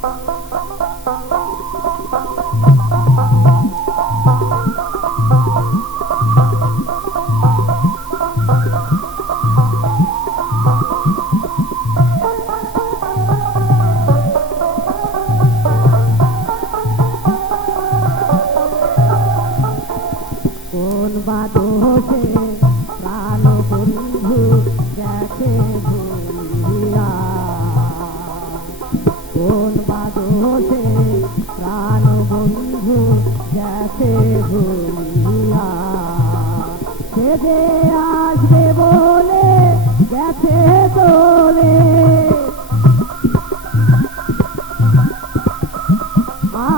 কোন বাদোষে প্রাণ বন্ধু গেছে ভুলিয়া, কোন বাদোষে প্রাণ বন্ধু গেছে ভুলিয়া, সে যে আসবে বলে গেছে চলে,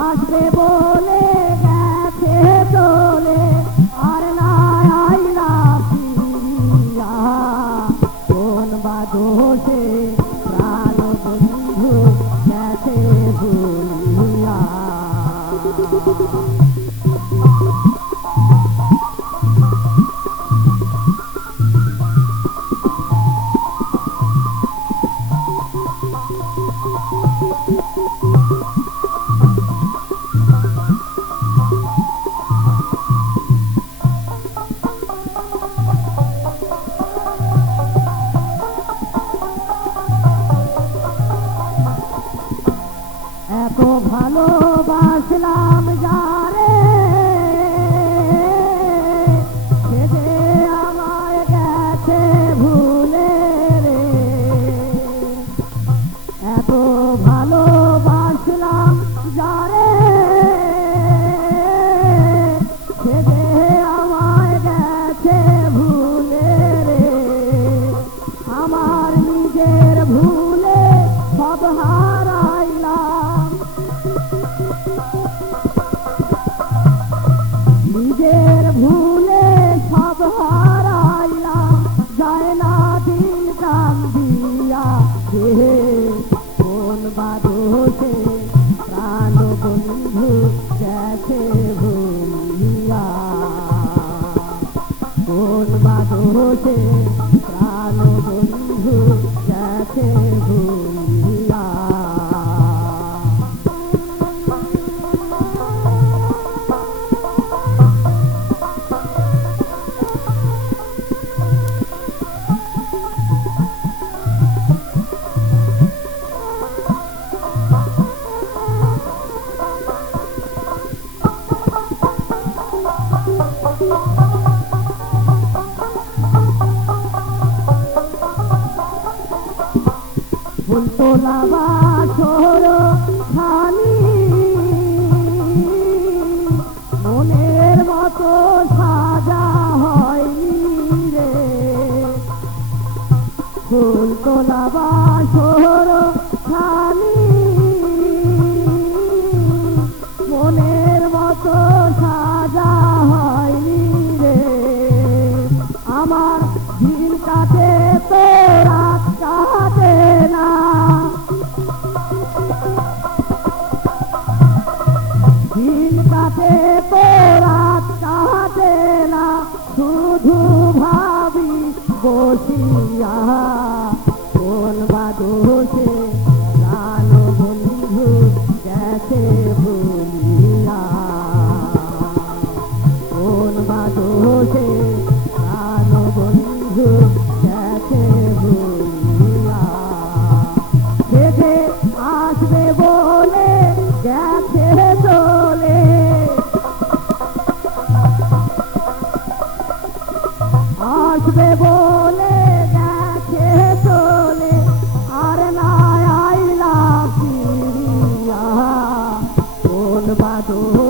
আসবে বলে গেছে চলে, আর না আইলা ফিরিয়া, কোন বাদোষে প্রাণ বন্ধু গেছে ভুলিয়া। এত ভালোবাসলাম যারে, সে যে আমায় গেছে ভুলে রে, এত ভালোবাসলাম যারে, সে যে আমায় গেছে ভুলে রে, আমার নিজের ভুলে সব হারাইলাম, নিজের ভুলে সব হারাইলাম, যায় না দিন কান্দিয়া হে, কোন বাদোষে প্রাণ বন্ধু গেছে ভুলিয়া, কোন বাদোষে প্রাণ বন্ধু গেছে ভুলিয়া। ফুল তোলা বাছর খালি মনের মতো সাজা হয়নি রে, ফুল তোলা বাছর খালি মনের মতো সাজা হয়নি রে, আমার দিন কাটে তো রাত কাটে না, দিন কাটে তো রাত কাটে না, শুধু ভাবি বসিয়া, কোন বাদোষে প্রাণ বন্ধু গেছে ভুলিয়া, কোন বাদোষে প্রাণ বন্ধু গেছে ভুলিয়া, সে যে আসবে বলে গেছে চলে, আসবে বলে গেছে চলে, আর না আইলা ফিরিয়া, কোন বাদোষে